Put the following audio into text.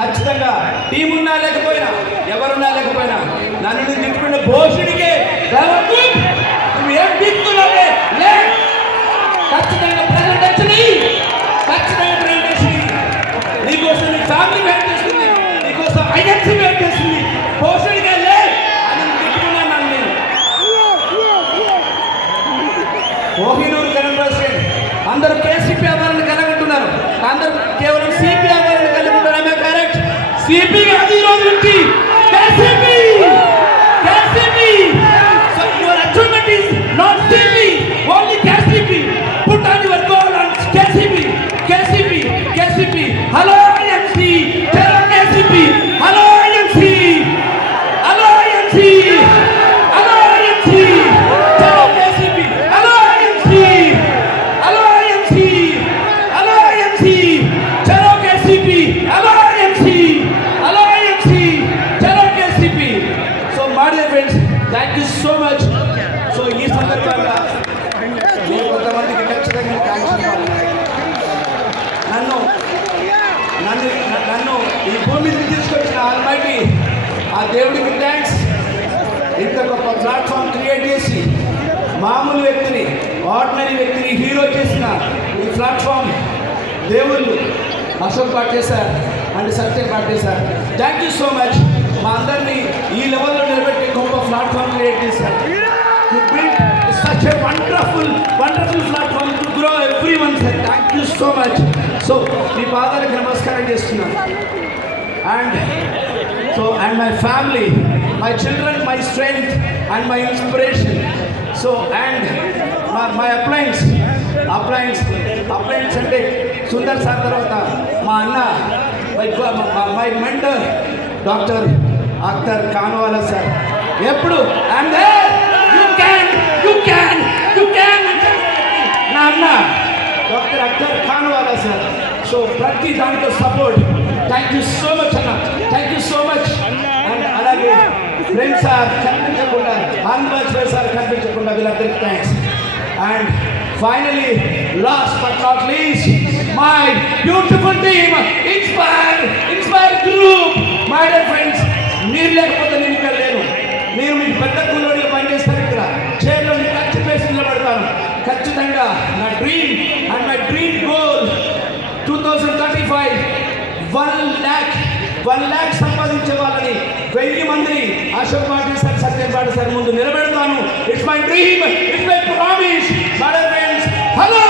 ఖచ్చితంగా టీం ఉన్నా లేకపోయినా ఎవరున్నా లేకపోయినా నన్ను తిట్టుకున్న భోషుడికే నువ్వు ఏం దిక్కున్నావే లే, ఖచ్చితంగా ప్రెజెంటేషన్ ఖచ్చితంగా ప్రెజెంటేషన్ నీకోసం నీ ఫ్యామిలీ వెయిట్ చేస్తుంది, నీకోసం ఐడెన్సీ వెయిట్ చేస్తుంది. భోషుడికే లే అని తిట్టుకున్నాను నన్ను నేను. కోహినూరు కనబడి అందరూ కేసీపీ అవ్వాలని కలగంటున్నారు, అందరూ కేవలం సిపి అవ్వాలని కలుగుంటున్నారు. కరెక్ట్, సిపి అది ఈ రోజు నుంచి KCP. So your achievement is not CP, only KCP. Put on your goal on KCP. Hello INC, చలో కేసీపీ. హలో ఐఎన్సీ, చలో కేసీపీ. హలో ఐఎన్సీ, చలో కేసీపీ. చలో KCP. So my dear friends, thank you so much. So ఈ సందర్భంగా నేను కొంతమందికి ఖచ్చితంగా థ్యాంక్స్ చెప్పాలి. నన్ను ఈ భూమి మీద తీసుకొచ్చిన ఆల్మైటీ ఆ దేవుడికి థ్యాంక్స్. ఇంత గొప్ప ప్లాట్ఫామ్ క్రియేట్ చేసి మామూలు వ్యక్తిని, ఆర్డినరీ వ్యక్తిని హీరో చేసిన ఈ ప్లాట్ఫామ్ దేవుళ్ళు అశోక్ పాటే సార్ అండ్ సత్యం పాటే sir, thank you so much. మా అందరినీ ఈ లెవెల్లో నిలబెట్టి గొప్ప ప్లాట్ఫామ్ క్రియేట్ చేశారు. You built such a wonderful platform to grow everyone, sir. Thank you so much. So, మీ పాదాలకు నమస్కారం చేస్తున్నాను. And my family, my children, my strength and my inspiration. So, and my appliance అంటే సుందర్ సార్ తర్వాత మా అన్న, my mentor doctor Akhtar Khanwala sir. ఎప్పుడు I'm there, you can నా అన్న doctor Akhtar Khanwala sir. So ప్రతి దాంట్లో support. Thank you so much అన్న, thank you so much. And అలాగే ప్రేమ్ సార్ కనిపించకుండా, ఆంధ్రప్రదేశ్ సార్ కనిపించకుండా వీళ్ళందరికీ thanks. And finally last but not least my beautiful team inspire group. My dear friends, మీరు లేకపోతే నేను ఇక్కడ లేను. మీరు మీకు పెద్ద కూలోడిగా పనిచేస్తారు. ఇక్కడ చైర్లో నేను ఖర్చు పేసి నిలబడతాను. ఖచ్చితంగా నా dream and my dream goal 2035 1 lakh సంపాదించే వాళ్ళని 1000 మందిని అశోక్ పాటే సార్, సత్యం పాటే సార్ ముందు నిలబెడతాను. It's my dream, it's my promise. My friends, hello.